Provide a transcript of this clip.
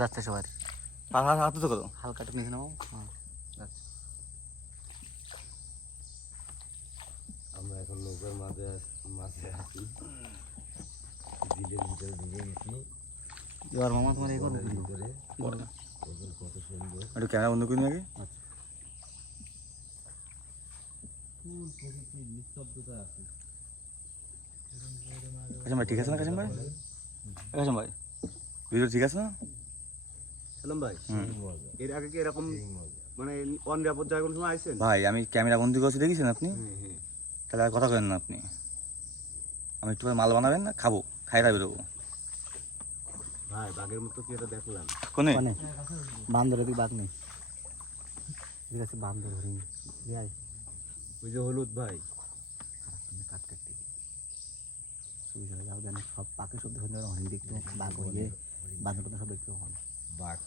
যাচ্ছে সবার হাতে তো করো হালকা একটু নিচে নাও। হ্যাঁ যাচ্ছে। আমরা এখন নৌকার মাঝে আছি, ঝিলের ভিতরে ঢুকে গেছি। এবার মামা তোমার এই করবো জলের কিন্তু ভিতরে বড় ওদের কত সুন্দর একটু ক্যামেরা বন্ধ করে নিয়ে আগে। প্রকৃতির নিস্তব্ধতা আছে। কাশিম ভাই ঠিক আছে না কাশিম ভাই? কাশিম ভাই ভিডিও ঠিক আছে না? সালাম ভাই, হুম। এর আগে কি এরকম মানে অনিরাপদ জায়গা কোনো সময় আইছেন? ভাই আমি ক্যামেরা বন্দি করছি দেখেছেন আপনি? হ্যাঁ হ্যাঁ। তাহলে আর কথা করেন না আপনি। আমি একটু পরে মাল বানাবেন না, খাবো, খাইরা বেরোবো। ভাই বাঘের মতো কি এটা দেখলাম? কোনে? মানে বান্দরের দিকে বাঘ নেই, ঠিক আছে বান্দর হরিণ যাই ওই যে হলুদ ভাই, কাটতে সুবিধা যাও দেন সব পাখি সব ধরে হরিণ দেখতে বাঘ হয়ে বান্দর সব দেখতে হবে। বাঘ